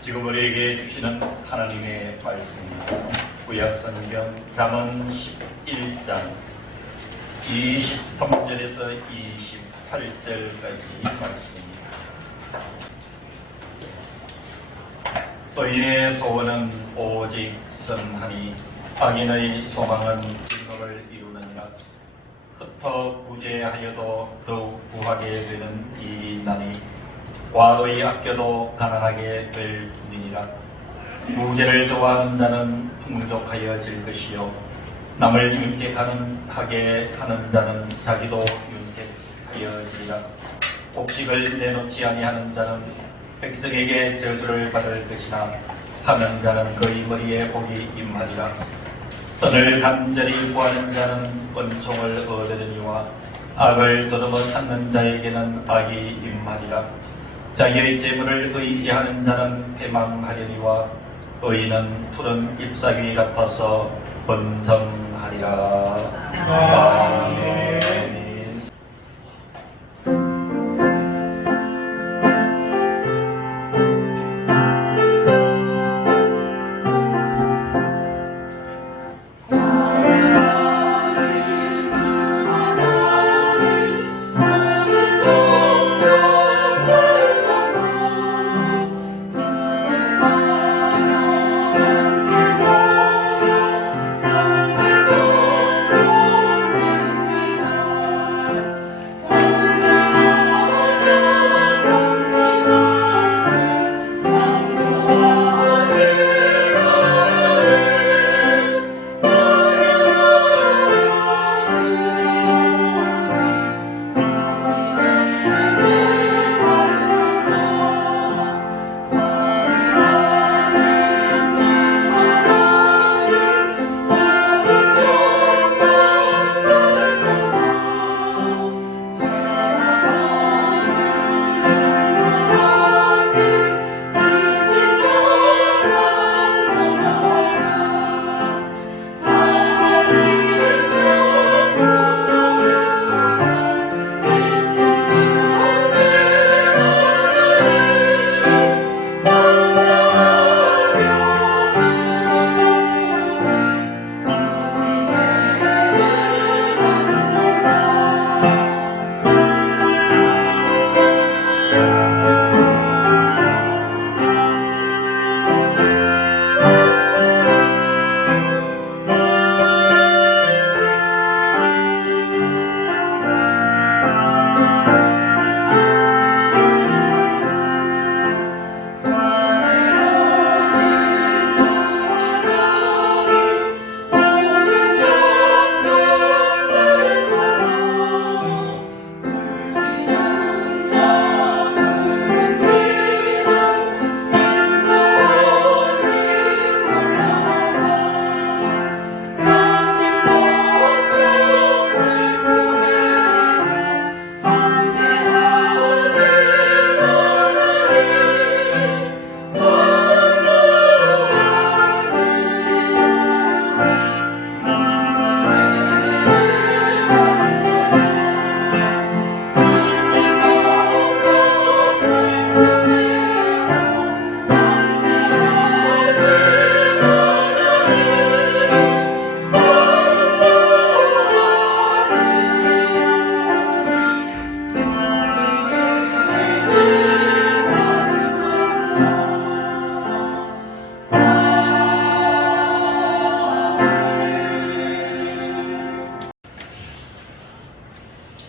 지금 우리에게 주시는 하나님의 말씀입니다. 구약성경 잠언 11장 23절에서 28절까지 말씀입니다. 의인의 소원은 오직 선하니 악인의 소망은 진노를 이루느니라. 흩어 구제하여도 더욱 구하게 되는 일이 있나니 과도히 아껴도 가난하게 될 뿐이니라. 무죄를 좋아하는 자는 풍족하여질 것이요 남을 윤택하게 하는 자는 자기도 윤택하여지리라. 곡식을 내놓지 아니하는 자는 백성에게 저주를 받을 것이나 하는 자는 그의 머리에 복이 임하리라. 선을 간절히 구하는 자는 은총을 얻으려니와 악을 더듬어 찾는 자에게는 악이 임하리라. 자기의 재물을 의지하는 자는 패망하려니와 의인은 푸른 잎사귀 같아서 번성하리라. 아멘.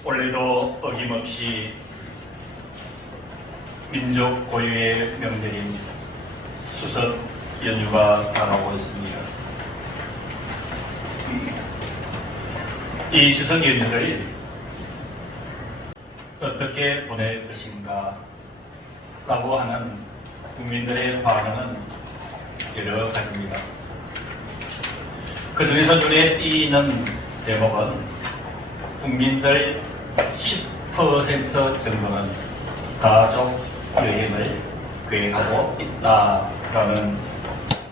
올해도 어김없이 민족 고유의 명절인 추석 연휴가 다가오고 있습니다. 이 추석 연휴를 어떻게 보낼 것인가 라고 하는 국민들의 반응은 여러 가지입니다. 그 중에서 눈에 띄는 대목은 국민들 10% 정도는 가족 여행을 계획하고 있다라는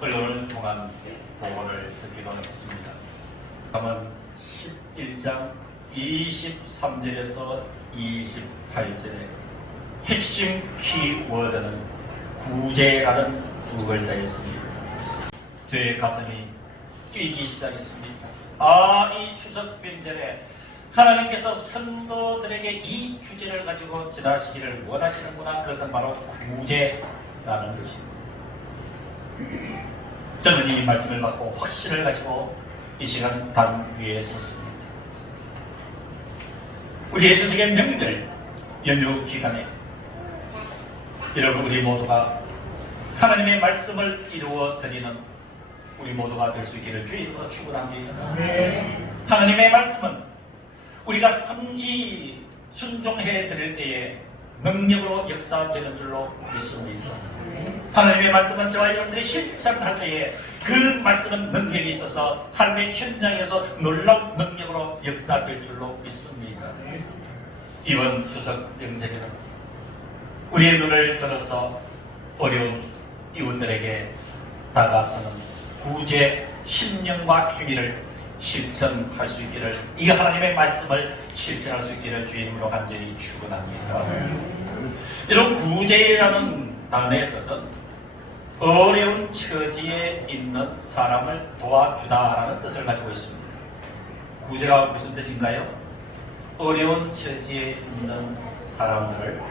언론을 통한 보고를 듣기도 했습니다. 다만 11장 23절에서 28절의 핵심 키워드는 구제라는 두 글자였습니다. 저의 가슴이 뛰기 시작했습니다. 이 추석 명절에 하나님께서 성도들에게 이 주제를 가지고 전하시기를 원하시는구나. 그것은 바로 구제라는 것입니다. 저는 이 말씀을 받고 확신을 가지고 이 시간 단 위에 섰습니다. 우리의 추석의 명절 연휴 기간에 여러분 우리 모두가 하나님의 말씀을 이루어 드리는 우리 모두가 될 수 있기를 주님으로 축원합니다. 하나님의 말씀은 우리가 순종해 드릴 때에 능력으로 역사되는 줄로 믿습니다. 하나님의 말씀은 저와 여러분들이 실천할 때에 그 말씀은 능력이 있어서 삶의 현장에서 놀라운 능력으로 역사될 줄로 믿습니다. 이번 추석 명절에는 우리의 눈을 들어서 어려운 이웃들에게 다가서는 구제 신령과 행위를 실천할 수 있기를, 이 하나님의 말씀을 실천할 수 있기를 주님으로 간절히 축원합니다. 이런 구제라는 단어의 뜻은 어려운 처지에 있는 사람을 도와주다라는 뜻을 가지고 있습니다. 구제가 무슨 뜻인가요? 어려운 처지에 있는 사람들을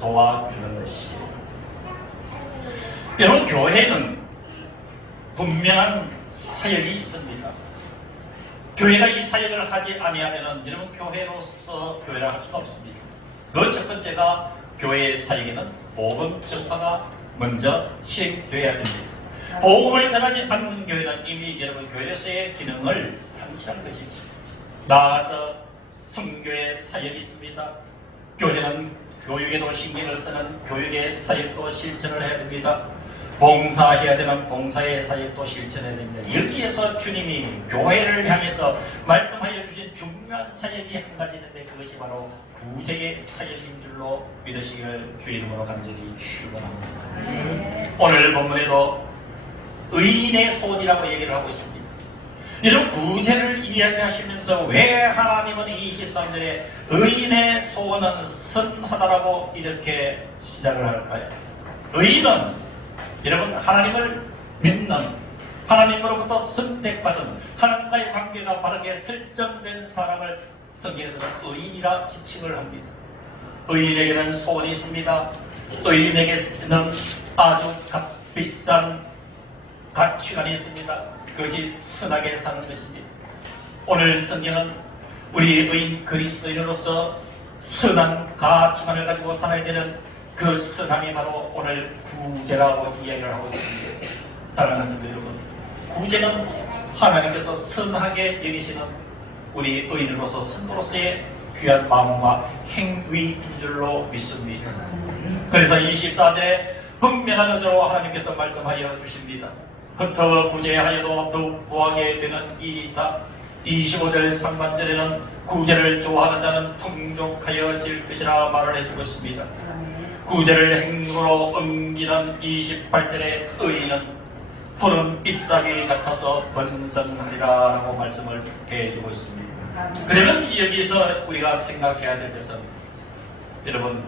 도와주는 것이에요. 여러분, 교회는 분명한 사역이 있습니다. 교회가 이 사역을 하지 아니하면 여러분 교회로서 교회를 할 수가 없습니다. 그 첫 번째가 교회의 사역에는 복음 전파가 먼저 시행되어야 됩니다. 복음을 전하지 않는 교회는 이미 여러분 교회로서의 기능을 상실한 것이지. 나아가서 성교의 사역이 있습니다. 교회는 교육에도 신경을 쓰는 교육의 사역도 실천을 해야 됩니다. 봉사해야 되는 봉사의 사역도 실천해야 됩니다. 여기에서 주님이 교회를 향해서 말씀하여 주신 중요한 사역이 한 가지 있는데 그것이 바로 구제의 사역인 줄로 믿으시기를 주의 이름으로 간절히 축원합니다. 오늘 본문에도 의인의 소원이라고 얘기를 하고 있습니다. 이런 구제를 이야기하시면서 왜 하나님은 23절에 의인의 소원은 선하다라고 이렇게 시작을 할까요? 의인은 여러분 하나님을 믿는, 하나님으로부터 선택받은, 하나님과의 관계가 바르게 설정된 사람을 성경에서는 의인이라 지칭을 합니다. 의인에게는 소원이 있습니다. 의인에게는 아주 값비싼 가치관이 있습니다. 그것이 선하게 사는 것입니다. 오늘 성경은 우리 의인 그리스도인으로서 선한 가치관을 가지고 살아야 되는 그 선함이 바로 오늘 구제라고 이야기를 하고 있습니다. 사랑하는 성도 여러분, 구제는 하나님께서 선하게 여기시는 우리 의인으로서 성도로서의 귀한 마음과 행위인 줄로 믿습니다. 그래서 24절에 분명한 의도로 하나님께서 말씀하여 주십니다. 흩어 구제하여도 더욱 구하게 되는 일이다. 25절 상반절에는 구제를 좋아하는 자는 풍족하여질 것이라 말을 해주고 있습니다. 구제를 행동으로 옮기는 28절의 의인은 푸른 잎사귀 같아서 번성하리라 라고 말씀을 해주고 있습니다. 그러면 여기서 우리가 생각해야 될 것은 여러분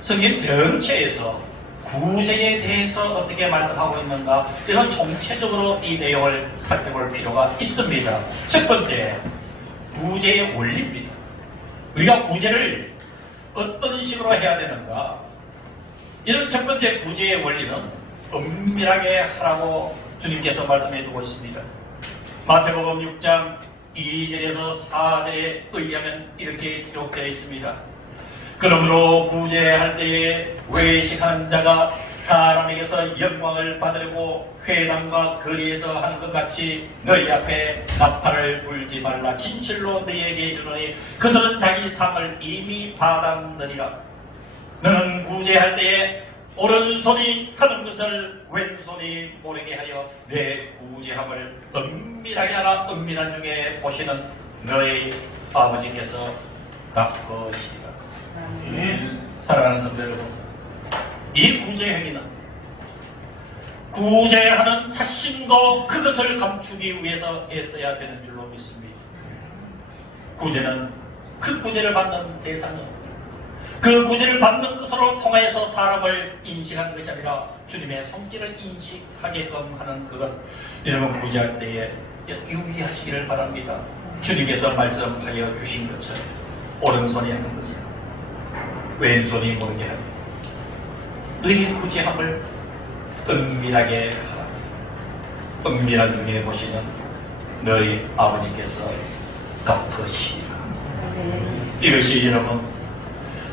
성경 전체에서 구제에 대해서 어떻게 말씀하고 있는가, 이런 총체적으로 이 내용을 살펴볼 필요가 있습니다. 첫 번째, 구제의 원리입니다. 우리가 구제를 어떤 식으로 해야 되는가, 이런 첫 번째 구제의 원리는 엄밀하게 하라고 주님께서 말씀해 주고 있습니다. 마태복음 6장 2절에서 4절에 의하면 이렇게 기록되어 있습니다. 그러므로 구제할 때에 외식하는 자가 사람에게서 영광을 받으려고 회당과 거리에서 하는 것 같이 너희 앞에 나팔을 불지 말라. 진실로 너희에게 이르노니 그들은 자기 상을 이미 받았느니라. 너는 구제할 때에 오른손이 하는 것을 왼손이 모르게 하여 내 구제함을 은밀하게 하라. 은밀한 중에 보시는 너희 아버지께서 갚으시리라. 사랑하는 성도 여러분, 이 구제 행위는 구제하는 자신도 그것을 감추기 위해서 애써야 되는 줄로 믿습니다. 구제는 그 구제를 받는 대상은 그 구제를 받는 것으로 통하여서 사람을 인식하는 것이 아니라 주님의 손길을 인식하게끔 하는 그것, 여러분 구제할 때에 유의하시기를 바랍니다. 주님께서 말씀하여 주신 것처럼 오른손이 하는 것을 왼손이 모르게 하니 너희 구제함을 은밀하게 하라. 은밀한 중에 보시는 너희 아버지께서 갚으시리라. 이것이 여러분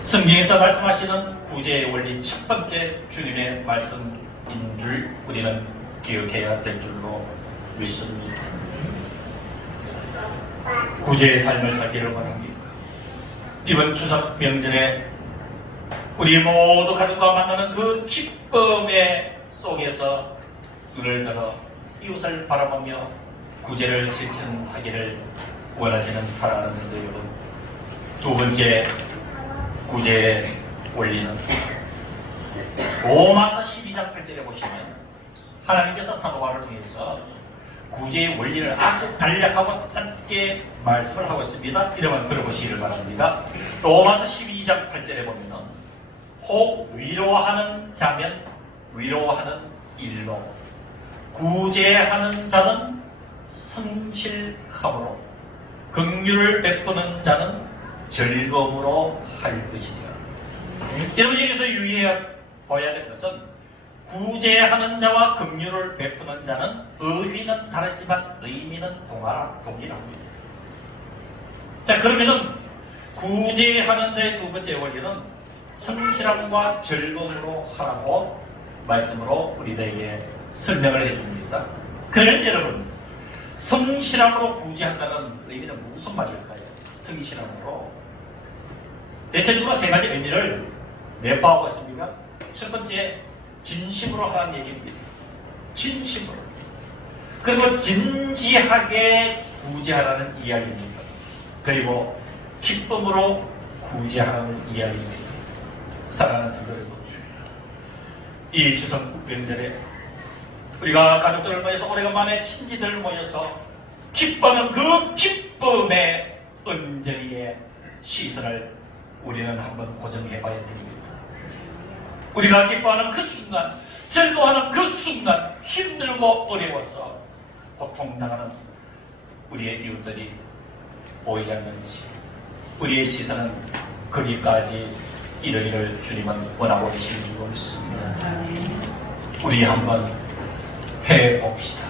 성경에서 말씀하시는 구제의 원리 첫 번째 주님의 말씀인 줄 우리는 기억해야 될 줄로 믿습니다. 구제의 삶을 살기를 원합니다. 이번 추석 명절에 우리 모두 가족과 만나는 그 기쁨의 속에서 눈을 들어 이웃을 바라보며 구제를 실천하기를 원하시는 사랑하는 성도 여러분, 두 번째 구제의 원리는 로마서 12장 8절에 보시면 하나님께서 사도 바울을 통해서 구제의 원리를 아주 간략하고 짧게 말씀을 하고 있습니다. 이러면 들어보시기를 바랍니다. 로마서 12장 8절에 보면 혹 위로하는 자면 위로하는 일로, 구제하는 자는 성실함으로, 긍휼을 베푸는 자는 즐거움으로 할 것이니라. 여러분 여기서 유의해 봐야 될 것은 구제하는 자와 긍휼을 베푸는 자는 의미는 다르지만 의미는 동일합니다. 자, 그러면은 구제하는 자의 두 번째 원리는 성실함과 즐거움으로 하라고 말씀으로 우리에게 설명을 해줍니다. 그러면 여러분 성실함으로 구제한다는 의미는 무슨 말일까요? 성실함으로 대체적으로 세 가지 의미를 내포하고 있습니다. 첫 번째, 진심으로 하는 얘기입니다. 진심으로. 그리고 진지하게 구제하라는 이야기입니다. 그리고 기쁨으로 구제하라는 이야기입니다. 사랑하는 성도 여러분, 이 추석 명절에 우리가 가족들을 모여서 오래간만에 친지들 모여서 기뻐하는 그 기쁨의 은저리에 시선을 우리는 한번 고정해 봐야 됩니다. 우리가 기뻐하는 그 순간, 즐거워하는 그 순간 힘들고 어려워서 고통당하는 우리의 이웃들이 보이지 않는지 우리의 시선은 거기까지 이르기를 주님은 원하고 계시는 줄로 믿습니다. 우리 한번 해봅시다.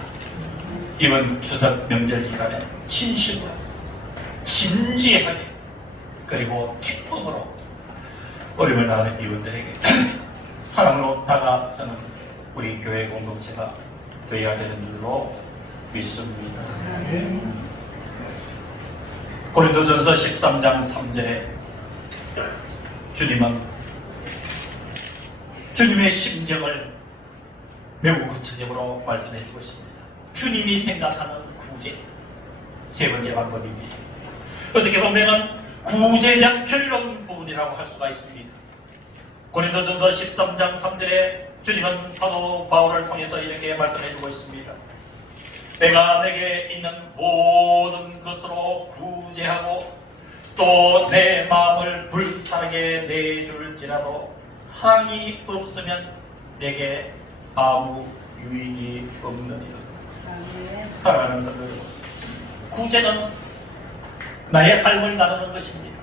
이번 추석 명절 기간에 진심으로, 진지하게, 그리고 기쁨으로 어려움을 당하는 이웃들에게 사랑으로 다가서는 우리 교회 공동체가 되어야 되는 줄로 믿습니다. 고린도전서 13장 3절에 주님은 주님의 심정을 매우 구체적으로 말씀해 주고 있습니다. 주님이 생각하는 구제, 세 번째 방법입니다. 어떻게 보면 구제에 대한 결론 부분이라고 할 수가 있습니다. 고린도전서 13장 3절에 주님은 사도 바울을 통해서 이렇게 말씀해 주고 있습니다. 내가 내게 있는 모든 것으로 구제하고 또 내 마음을 불쌍하게 내줄지라도 사랑이 없으면 내게 아무 유익이 없느니라. 사랑하는 성도 여러분, 구제는 나의 삶을 나누는 것입니다.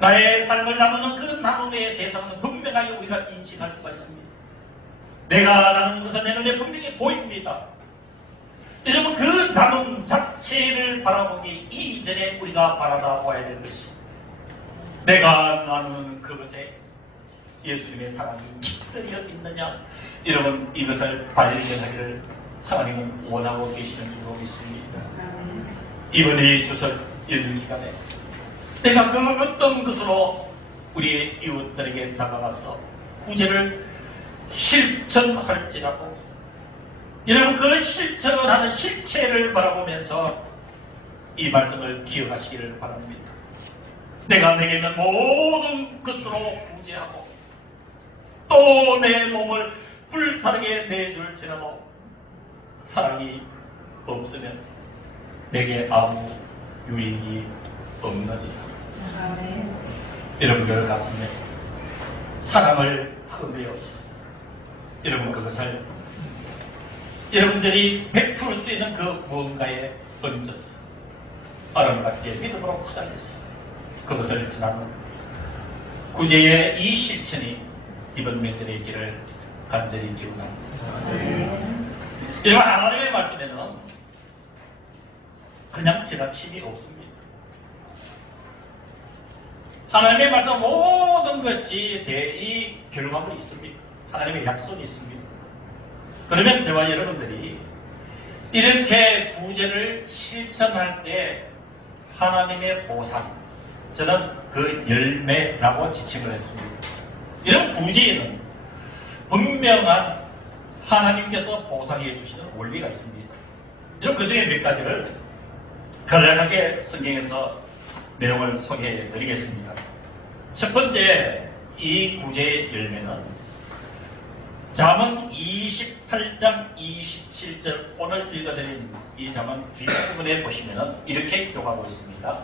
나의 삶을 나누는 그 나눔의 대상은 분명하게 우리가 인식할 수가 있습니다. 내가 나누는 것은 내 눈에 분명히 보입니다. 여러분, 그 나눔 자체를 바라보기 이전에 우리가 바라다 봐야 될 것이, 내가 나누는 그것에 예수님의 사랑이 깃들여 있느냐, 여러분 이것을 발견하기를 하나님은 원하고 계시는 줄로 믿습니다. 이번 이 추석 연휴 기간에 내가 그 어떤 것으로 우리의 이웃들에게 다가가서 구제를 실천할지라도 여러분 그 실천하는 실체를 바라보면서 이 말씀을 기억하시기를 바랍니다. 내가 내게 있는 모든 것으로 구제하고 또 내 몸을 불사르게 내줄지라도 사랑이 없으면 내게 아무 유익이 없느니라. 여러분들 가슴에 사랑을 품으며 여러분 그것을 여러분들이 베풀 수 있는 그 무언가에 얹어서 아름답게 믿음으로 포장해서 그것을 전하는 구제의 이 실천이 이번 명절의 있기를 간절히 기원합니다. 여러분 하나님의 말씀에는 그냥 지나침이 없습니다. 하나님의 말씀 모든 것이 대의 결과물이 있습니다. 하나님의 약속이 있습니다. 그러면 저와 여러분들이 이렇게 구제를 실천할 때 하나님의 보상, 저는 그 열매라고 지칭을 했습니다. 이런 구제에는 분명한 하나님께서 보상해 주시는 원리가 있습니다. 이런 그 중에 몇 가지를 간략하게 성경에서 내용을 소개해 드리겠습니다. 첫 번째, 이 구제의 열매는 잠언 28장 27절 오늘 읽어드린 이 잠언 뒷부분에 보시면 이렇게 기록하고 있습니다.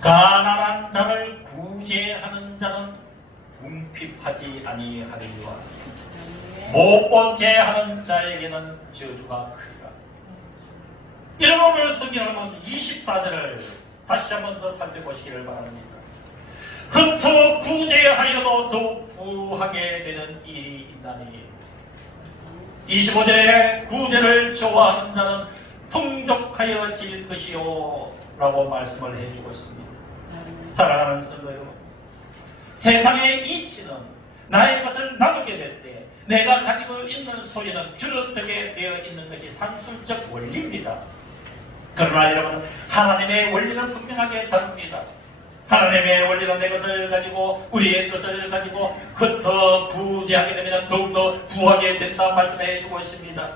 가난한 자를 구제하는 자는 궁핍하지 아니하리라. 못 제하는 자에게는 저주가 크리라. 여러분 오늘 성경을 보면 24절을 다시 한 번 더 살펴보시기를 바랍니다. 흩어 구제하여도 더욱 부하게 되는 일이 있나니 25절에 구제를 좋아하는 자는 풍족하여질 것이요 라고 말씀을 해주고 있습니다. 사랑하는 성도 여러분, 세상의 이치는 나의 것을 나누게 될 때 내가 가지고 있는 소리는 줄어들게 되어 있는 것이 산술적 원리입니다. 그러나 여러분, 하나님의 원리는 분명하게 다릅니다. 하나님의 원리는 내 것을 가지고 우리의 것을 가지고 흩어 구제하게 되면 더욱더 부하게 된다 말씀해 주고 있습니다.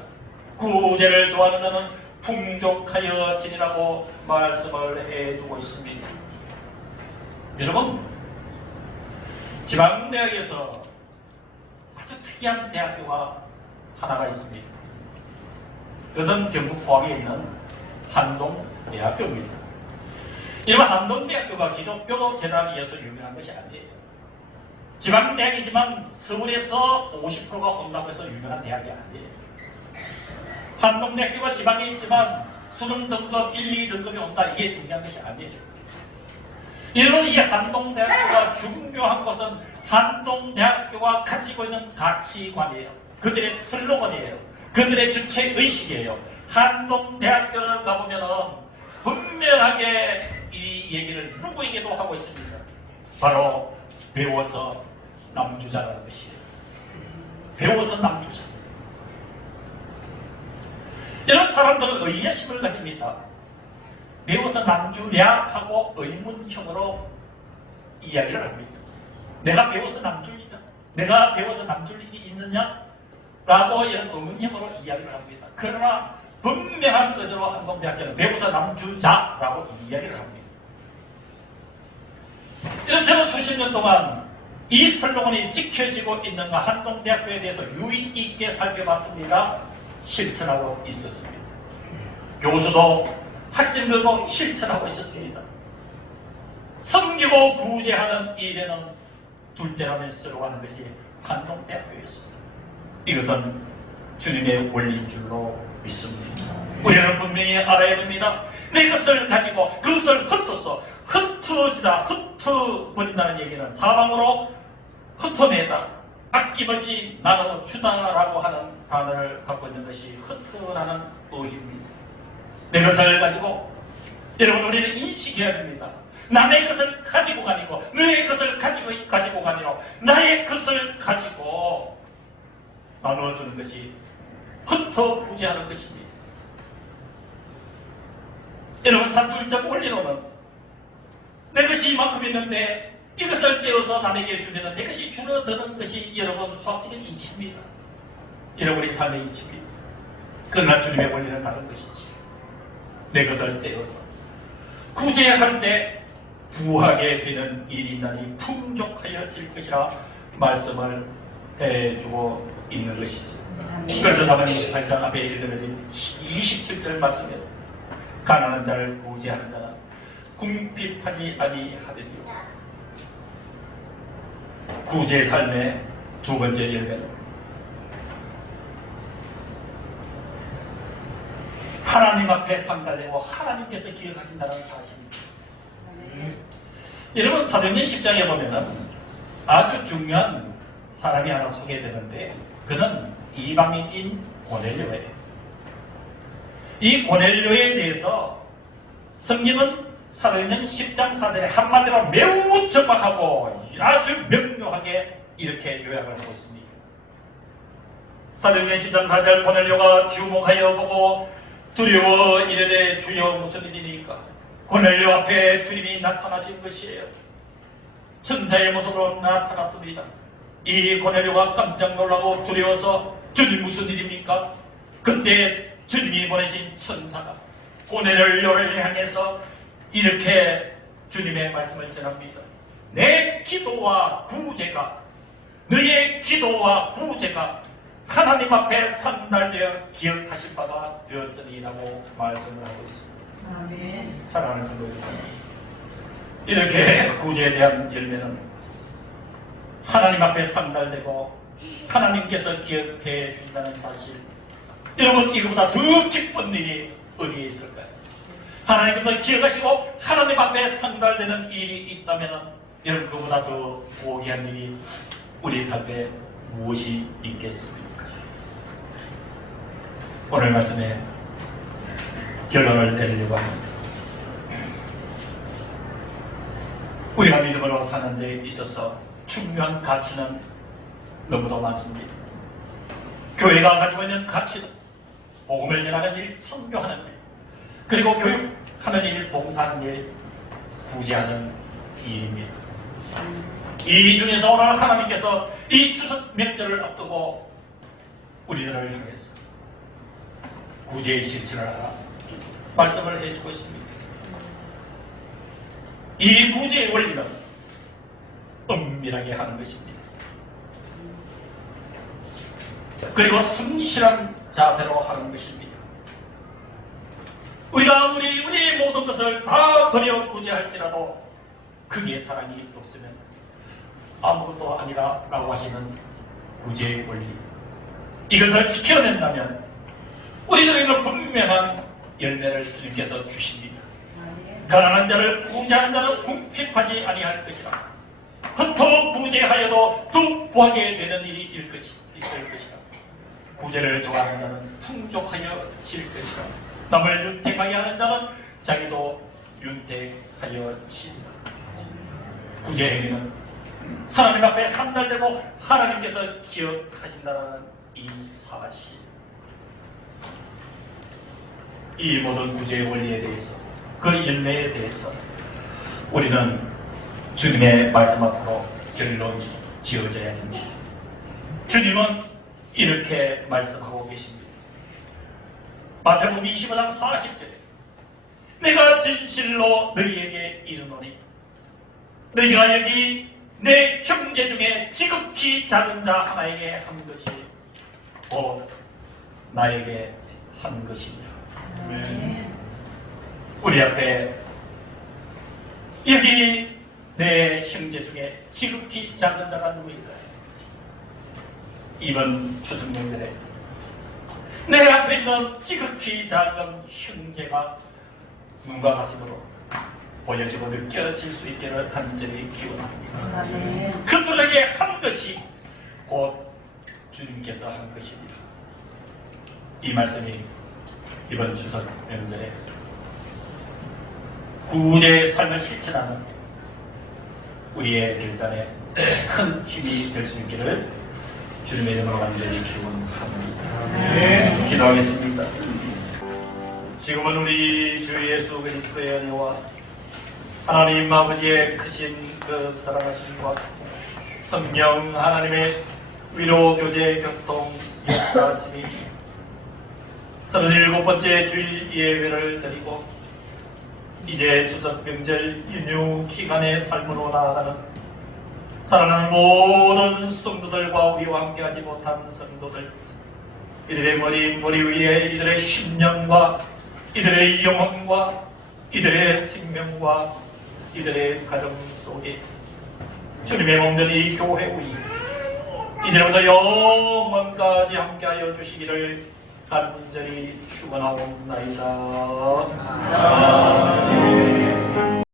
구제를 좋아하는 자는 풍족하여지리라고 말씀을 해 주고 있습니다. 여러분, 지방대학에서 아주 특이한 대학교가 하나가 있습니다. 그것은 경북 포항에 있는 한동대학교입니다. 여러분, 한동대학교가 기독교 재단이어서 유명한 것이 아니에요. 지방대학이지만 서울에서 50%가 온다고 해서 유명한 대학이 아니에요. 한동대학교가 지방에 있지만 수능 등급 1, 2등급이 온다, 이게 중요한 것이 아니에요. 여러분, 이 한동대학교가 중요한 것은 한동대학교가 가지고 있는 가치관이에요. 그들의 슬로건이에요. 그들의 주체의식이에요. 한동대학교를 가보면 분명하게 이 얘기를 누구에게도 하고 있습니다. 바로 배워서 남주자라는 것이에요. 배워서 남주자. 이런 사람들은 의외심을 가집니다. 배워서 남주랴 하고 의문형으로 이야기를 합니다. 내가 배워서 남주이냐? 내가 배워서 남줄 일이 있느냐? 라고 이런 의문형으로 이야기를 합니다. 그러나 분명한 의지로 한동대학교는 배워서 남주자라고 이야기를 합니다. 이런 저는 수십 년 동안 이 슬로건이 지켜지고 있는가 한동대학교에 대해서 유의 있게 살펴봤습니다. 실천하고 있었습니다. 교수도 학생들도 실천하고 있었습니다. 섬기고 구제하는 일에는 둘째라면 쓰러가는 것이 한동대학교였습니다. 이것은 주님의 원리인 줄로 믿습니다. 우리는 분명히 알아야 됩니다. 내 것을 가지고 그것을 흩어서 흩어버린다는 얘기는 사방으로 흩어내다, 아낌없이 나눠 주다라고 하는 단어를 갖고 있는 것이 흩어라는 의미입니다. 내 것을 가지고 여러분, 우리는 인식해야 됩니다. 남의 것을 가지고 가니고 너의 것을 가지고 가니로 나의 것을 가지고 나누어주는 것이 흩어 구제하는 것입니다. 여러분, 산술적 원리로는 내 것이 이만큼 있는데 이것을 떼어서 남에게 주면 내 것이 줄어드는 것이 여러분 수학적인 이치입니다. 여러분의 삶의 이치입니다. 그러나 주님의 원리는 다른 것이지. 내 것을 떼어서 구제할 때 부하게 되는 일이 있나니 풍족하여질 것이라 말씀을 해주고 있는 것이지. 그래서 잠언 28장 앞에 읽어드린 27절 말씀에 가난한 자를 구제하는 자는 궁핍하지 아니하리니 구제의 삶의 두 번째 열매는 하나님 앞에 상달되고 하나님께서 기억하신다는 사실입니다. 여러분 사도행전 10장에 보면은 아주 중요한 사람이 하나 소개되는데 그는 이방인인 고넬료예요. 이 고넬료에 대해서 성경은 사도행전 10장 4절에 한마디로 매우 정확하고 아주 명료하게 이렇게 요약을 하고 있습니다. 사도행전 10장 4절 고넬료가 주목하여 보고 두려워 이르되 주여 무슨 일이니까? 고넬료 앞에 주님이 나타나신 것이에요. 천사의 모습으로 나타났습니다. 이 고넬료가 깜짝 놀라고 두려워서 주님 무슨 일입니까? 그때 주님이 보내신 천사가 고넬료를 향해서 이렇게 주님의 말씀을 전합니다. 내 기도와 구제가 너의 기도와 구제가 하나님 앞에 산달되어 기억하신 바가 되었으니라고 말씀을 하고 있습니다. 아멘. 사랑하는 성도 여러분, 이렇게 구제에 대한 열매는 하나님 앞에 산달되고 하나님께서 기억해 주신다는 사실, 여러분 이거보다 더 기쁜 일이 어디에 있을까요? 하나님께서 기억하시고 하나님 앞에 상달되는 일이 있다면 여러분 그보다 더 고귀한 일이 우리 삶에 무엇이 있겠습니까? 오늘 말씀에 결론을 내리려고 합니다. 우리가 믿음으로 사는 데 있어서 중요한 가치는 너무도 많습니다. 교회가 가지고 있는 가치는 복음을 전하는 일, 선교하는 일, 그리고 교육하는 일, 봉사하는 일, 구제하는 일입니다. 이 중에서 오늘 하나님께서 이 추석 명절을 앞두고 우리들을 향해서 구제의 실천을 하라 말씀을 해주고 있습니다. 이 구제의 원리는 은밀하게 하는 것입니다. 그리고 성실한 자세로 하는 것입니다. 우리가 우리의 모든 것을 다 버려 구제할지라도 그게 사랑이 없으면 아무것도 아니라 라고 하시는 구제의 원리, 이것을 지켜낸다면 우리들에게는 분명한 열매를 주님께서 주십니다. 가난한 자를 구제하는 자는 궁핍하지 아니할 것이라, 흩어 구제하여도 더 구하게 되는 일이 있을 것이라, 구제를 좋아하는 자는 풍족하여질 것이라, 남을 윤택하게 하는 자는 자기도 윤택하여지리라. 구제 행위는 하나님 앞에 산달되고 하나님께서 기억하신다는 이 사실, 이 모든 구제의 원리에 대해서, 그 열매에 대해서 우리는 주님의 말씀 앞으로 결론 지어져야 합니다. 주님은 이렇게 말씀하고 계십니다. 마태복음 25장 40절에 내가 진실로 너희에게 이르노니 너희가 여기 내 형제 중에 지극히 작은 자 하나에게 한 것이 곧 나에게 한 것이니라. 우리 앞에 여기 내 형제 중에 지극히 작은 자가 누구인가요? 이번 추석 명절에 내 앞에 있는 지극히 작은 형제가 눈과 가슴으로 보여지고 느껴질 수 있기를 간절히 기원합니다. 그들에게 한 것이 곧 주님께서 한 것입니다. 이 말씀이 이번 추석 명절에 구제의 삶을 실천하는 우리의 결단에 큰 힘이 될 수 있기를 주님의 이름으로 간절히 기원합니다. 기도하겠습니다. 지금은 우리 주 예수 그리스도의 은혜와 하나님 아버지의 크신 그 사랑하심과 성령 하나님의 위로 교제 교통 역사하심이 37번째 주일 예배를 드리고 이제 추석 명절 연휴 기간의 삶으로 나아가는 사랑하는 모든 성도들과 우리와 함께하지 못한 성도들, 이들의 머리 위에 이들의 심령과 이들의 영혼과 이들의 생명과 이들의 가정 속에 주님의 몸된 이 교회 우리 이제부터 영원까지 함께하여 주시기를 간절히 축원하옵나이다.